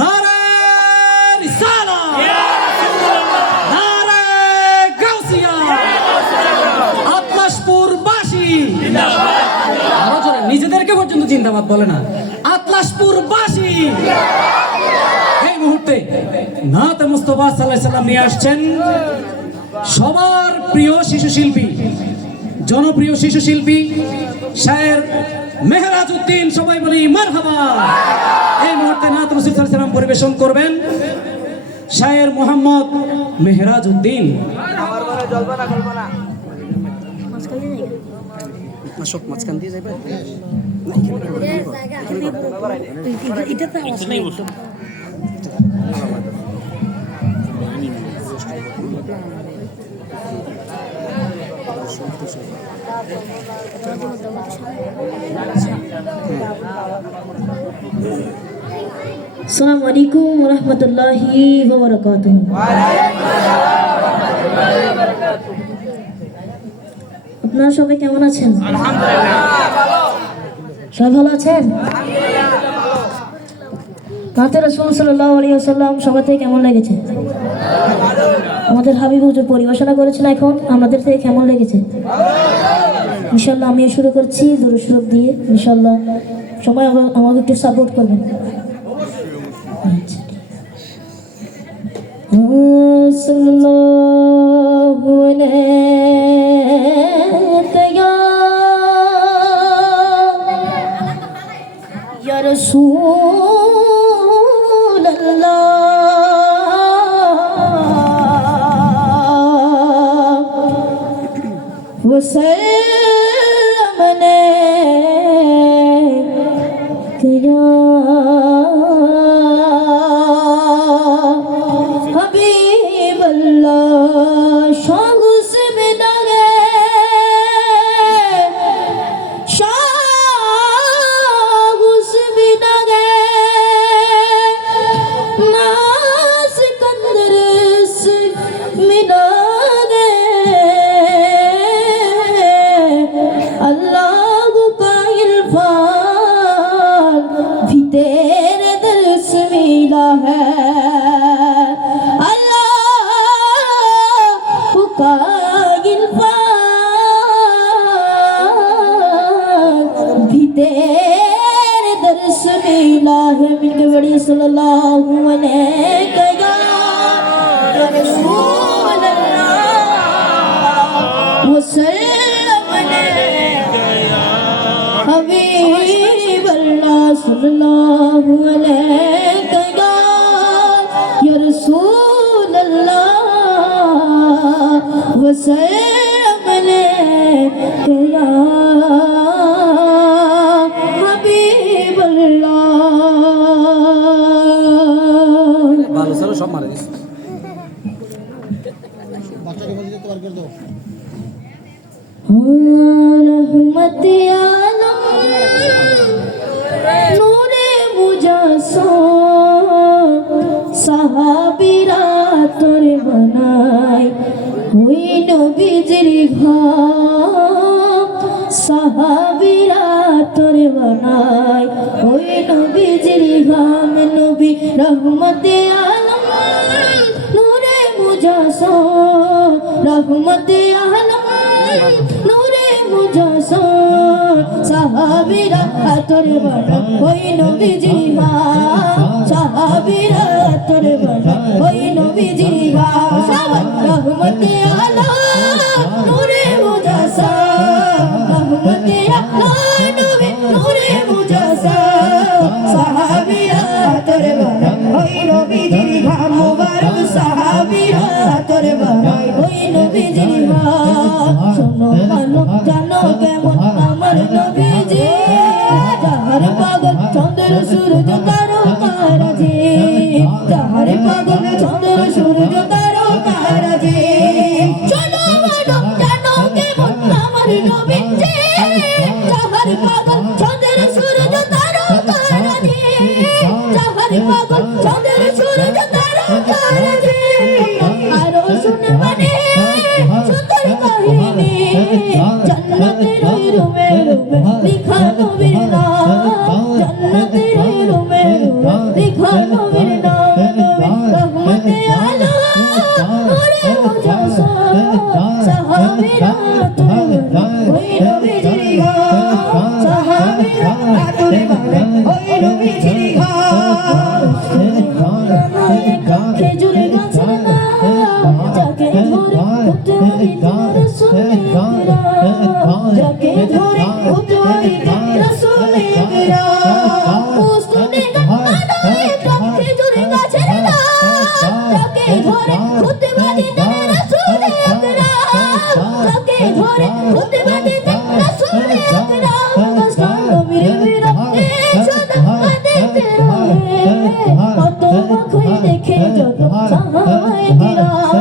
নারে রিসালাত, নারে গাউসিয়া, আতলাসপুরবাসী আরো জোরে, নিজেদেরকে পর্যন্ত জিন্দাবাদ বলে না। আতলাসপুরবাসী এই মুহূর্তে নাতে মুস্তাফা সাল্লাল্লাহু আলাইহি সাল্লাম নিয়ে আসছেন সবার প্রিয় শিশু শিল্পী, জনপ্রিয় শিশু শিল্পী শায়ের মেহরাজ উদ্দিন, সবাই বলি মারহাবা। এই মুহূর্তে নাত রাসূল সাল্লাল্লাহু আলাইহি সাল্লাম পরিবেশন করবেন শায়ের মোহাম্মদ মেহরাজ উদ্দিন। মাসক মাঝখান দিয়ে যাবে আসসালামু আলাইকুম ওয়া রাহমাতুল্লাহি ওয়া বারাকাতুহু। আপনারা সবাই কেমন আছেন? সবাই ভালো আছেন? নাতে রাসূল সাল্লাল্লাহু আলাইহি ওয়াসাল্লাম সবার থেকে কেমন লেগেছে? আমাদের হাবিব হুজুর পরিবেশনা করেছেন, এখন আমাদের থেকে কেমন লেগেছে? ইনশাআল্লাহ আমি শুরু করছি দরুদ শরীফ দিয়ে। ইনশাআল্লাহ সবাই আমাকে একটু সাপোর্ট করবেন। সাল্লাল্লাহু আলাইকা ইয়া রাসূলুল্লাহ ওয়া সাল্লাম আলাইকা ইয়া सल्लल्लाहु अलैहि वसल्लम हबीबल्लाह सल्लल्लाहु अलैहि या रसूलल्लाह वसल्लम अलैहि या সব মারা গেছে। रहमत आलम नूरे मुजस्सम साहाबीरा तोर बनाई हुई नबीजिर घाम साहाबीरा तोर बनाई हुई नबीजिर घाम नबी रहमत आलम नूरे मुजस्सम रहमत आलम नूरे मुजस्सम साहाबीरा तोर बना कोई नबीजी साहाबीरा तोर बना कोई नबीजी रहमत आलम नूरे मुजस्सम रहमत आलम नबी नूरे मुजस्सम साहाबीरा तोर बना कोई नबीजी मुबारक साहाबीरा तोर बना कोई नबीजी শোনো মানো জানো কেমন আমার নবীজি যাহার পাগল চন্দ্র সূর্য তারকারাজি যাহার পাগল চন্দ্র সূর্য তারকারাজি শোনো মানো জানো কেমন আমার নবীজি যাহার পাগল চন্দ্র সূর্য তারকারাজি যাহার পাগল চন্দ্র সূর্য তারকারাজি আরো শুনে মানে जन्नतेर रूमे रूमे लिखा नबीर नाम जन्नतेर रूमे रूमे लिखा नबीर যদি আলো নূরে মুজাসসাম সাহাবীরা ওই নবীজির ঘর সাহাবীরা আতুরে বলে ওই নবীজির ঘর খেজুরে গাছের নাম যাকে ধরে উঠতে রাসূলেরা যাকে ধরে উঠতে রাসূলেরা উস্তুনে গানে খেজুরে গাছের নাম যাকে ধরে উঠতে রাসূলেরা যাকে ধরে উঠতে রাসূলেরা মস্তান নবীর বিরহে সদা দেখতে রহে কত মুখে দেখে যত সাহাবায়ে কিরাম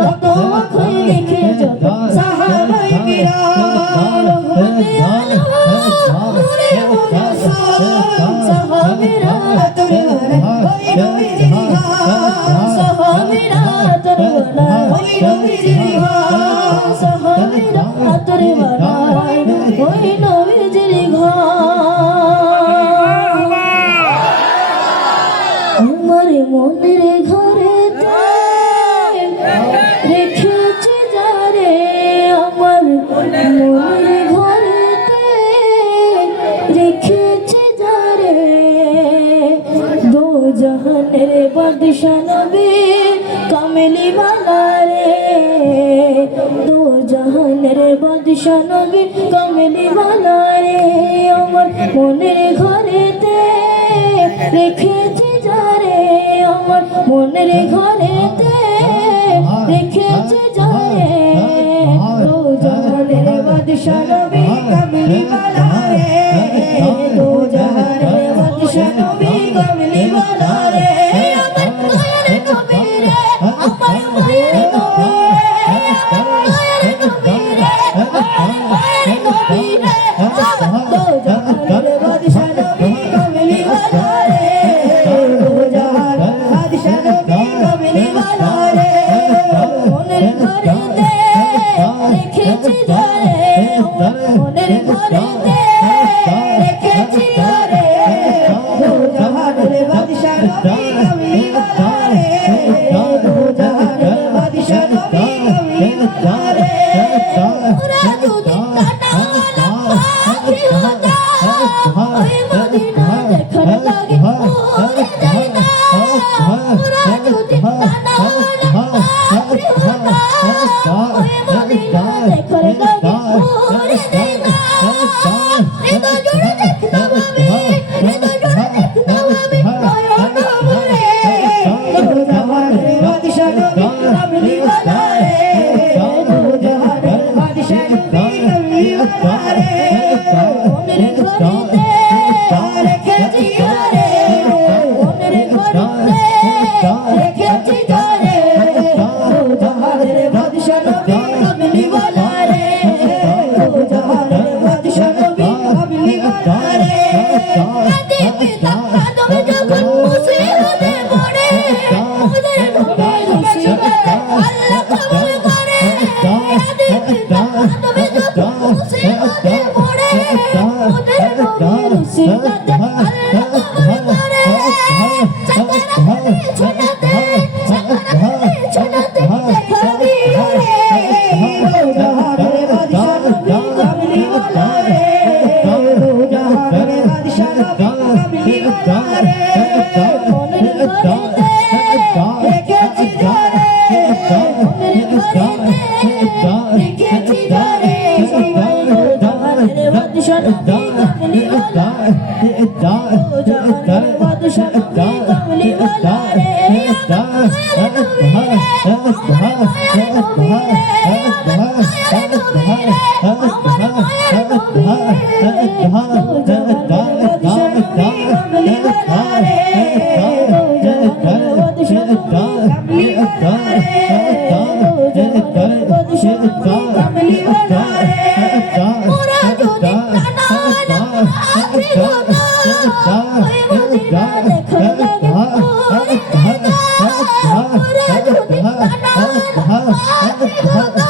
কত মুখে দেখে যত সাহাবায়ে কিরাম রহমতে আলম নূরে মুজাসসাম সাহাবীরা তোরে ওই নবীজির ঘর সাহাবীরা তোরে ওই নবীজির ঘর সাহাবীরা তোরে ওই নবীজির ঘর আমার মনের ঘরে রেখেছে যারে আমার মনের ঘরে রেখেছে যারে দো জাহানের বাদশা নবী কামলি वाला রে দো জাহানের বাদশা নবী কামলি वाला রে আমার মনের ঘরেতে রেখেছে যারে আমার মনের ঘরেতে রেখেছে যারে দো জাহানের বাদশা নবী কামলি वाला রে দো জাহানের বাদশা নবী কামলি वाला রে আমার মায়ের নবী রে আমার মায়ের নবী রে আমার মায়ের নবী রে আমার মায়ের নবী রে দো জাহানের বাদশা নবী কামলি वाला রে দো জাহানের বাদশা নবী কামলি वाला রে মনের ঘরেতে রেখেছি যারে মনের ঘরেতে রেখেছি যারে দো জাহানের বাদশা নবী কামলি वाला রে দো জাহানের বাদশা নবী কামলি वाला রে ওরা যদি কাটাওয়ালা পাখি হতো ওই মদিনা দেখার লাগে ওরে যায় না ওরা যদি কাটাওয়ালা পাখি হতো ওই মদিনা দেখার লাগে ওরে যায় না হৃদয় জুড়ে দেখতাম আমি হৃদয় জুড়ে দেখতাম আমি নয়ন ভরে দো জাহানের বাদশা নবী কামলি वाला রে দো জাহানের বাদশা নবী কামলি वाला রে মনের ঘরেতে রেখেছি যারে মনের ঘরেতে রেখেছি যারে দো জাহানের বাদশা নবী কামলি वाला রে দো জাহানের বাদশা নবী কামলি वाला রে আদি পিতা আদম যখন মুসিবতে পড়ে ওদের নবী রসিবতে আল্লাহ কবুল করে আদি পিতা আদম যখন মুসিবতে পড়ে ওদের নবী রসিবতে আল্লাহ কবুল করে সাকারাতে ছোটাতে দেখাবি রে দো জাহানের বাদশা নবী কামলি वाला রে দো জাহানের বাদশা নবী কামলি वाला রে মনের ঘরেতে রেখেছি যারে মনের ঘরেতে রেখেছি যারে দো জাহানের বাদশা নবী কামলি वाला দো জাহানের বাদশা নবী কামলি वाला রে আমার মায়ের নবী রে আমার মায়ের নবী রে আমার মায়ের নবী রে আমার মায়ের নবী রে দো জাহানের বাদশা নবী কামলি वाला রে দো জাহানের বাদশা নবী কামলি वाला রে দো জাহানের বাদশা নবী কামলি वाला রে ওরা যদি কাটাওয়ালা পাখি হতো ওই মদিনা দেখার লাগে ওরে যায় না ওরা যদি কাটাওয়ালা পাখি হতো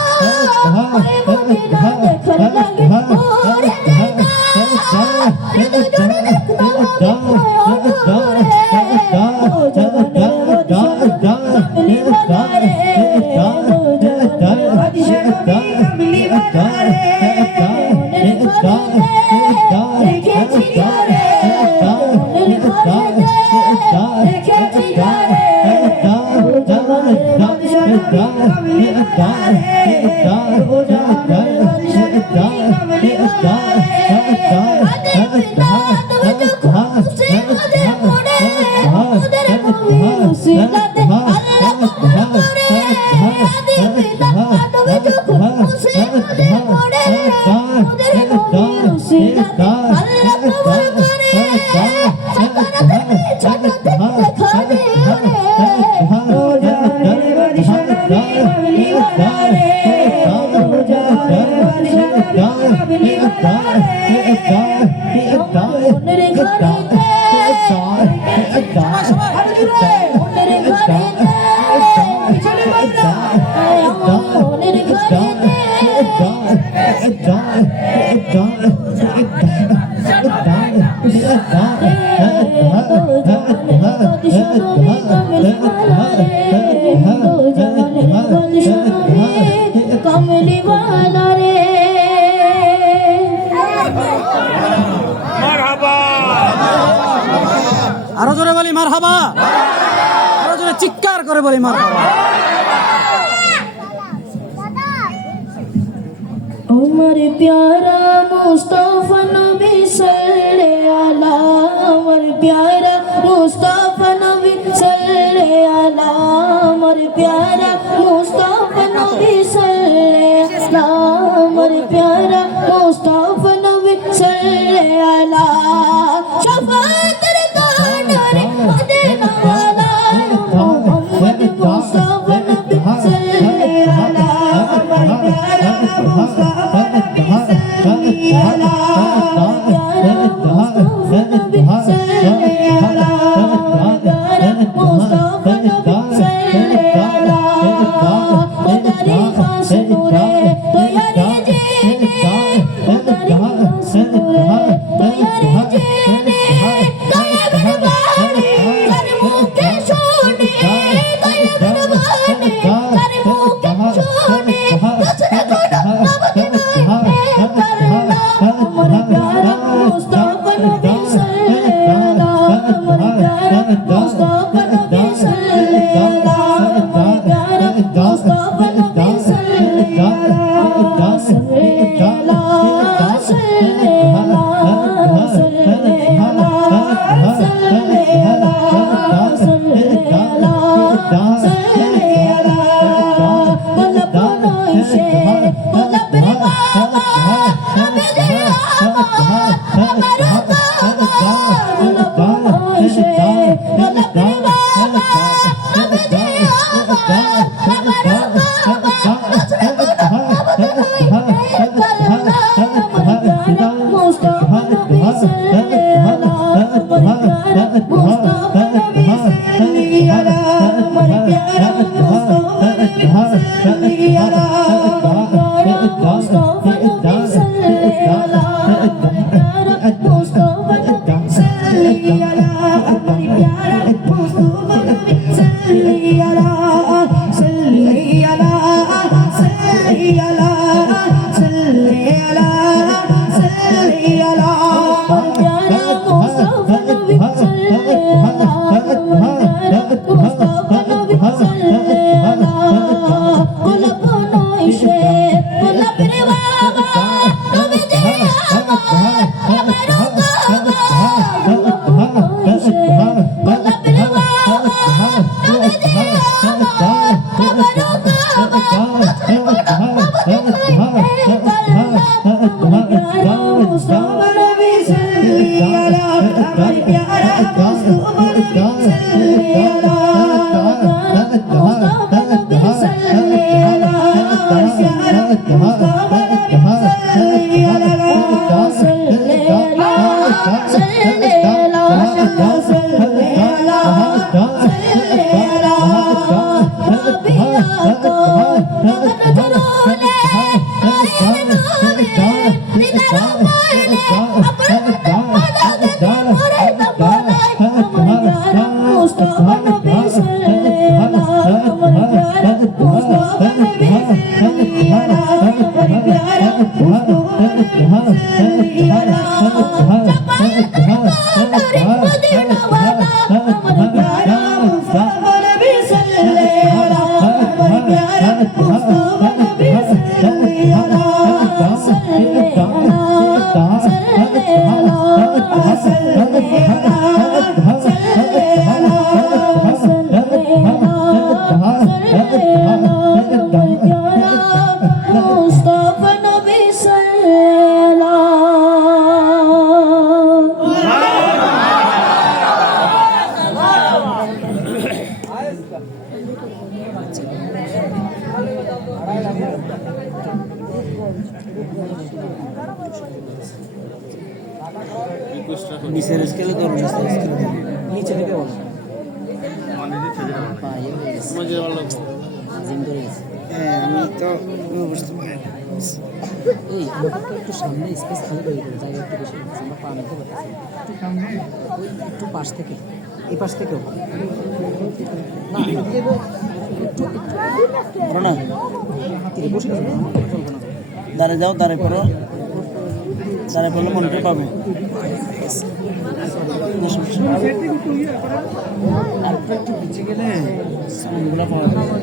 कमली वाला रे আরো জোরে বলি মারহাবা, আরো জোরে চিৎকার করে বলি মারহাবা। उमर प्यारा मुस्तफा नबी सल्ले अला, उमर प्यारा मुस्तफा नबी सल्ले अला, उमर प्यारा मुस्तफा नबी सल्ले अला, उमर प्यारा मुस्तफा नबी सल्ले अला, शफाअत रे मदीना वाला मोहम्मद मुस्तफा नबी सल्ले अला, उमर प्यारा मुस्तफा Mustafa नबी सल्लल्लाहु हमारे प्यारा मुस्तफा नबी सल्लल्लाहु हमारे प्यारा मुस्तफा नबी सल्लल्लाहु मदीना वाला हमारे प्यारा मुस्तफा नबी सल्लल्लाहु हमारे प्यारा मुस्तफा नबी सल्लल्लाहु मुस्तफा नबी सल्लल्लाहु নিচের স্কেলে ধরুন, নিচের স্কেলে ধরুন, নিচে থেকে বলো। হ্যাঁ, আমি তো বুঝতে পারি। এই আমাকে একটু সামনে স্পেস খালি করে দিতে জায়গা একটু বেশি আছে, আমরা পা নিতে পারতেছি ওই একটু পাশ থেকে, এই পাশ থেকেও না একটু না তীরে বসে গেছে, আমার কথা চলবে না। দাঁড়ে যাও, দাঁড়ে পড়ো, দাঁড়ে পড়লে মনিটর পাবে। আর একটু পিছিয়ে গেলে সাউন্ডগুলো পাওয়া যাবে।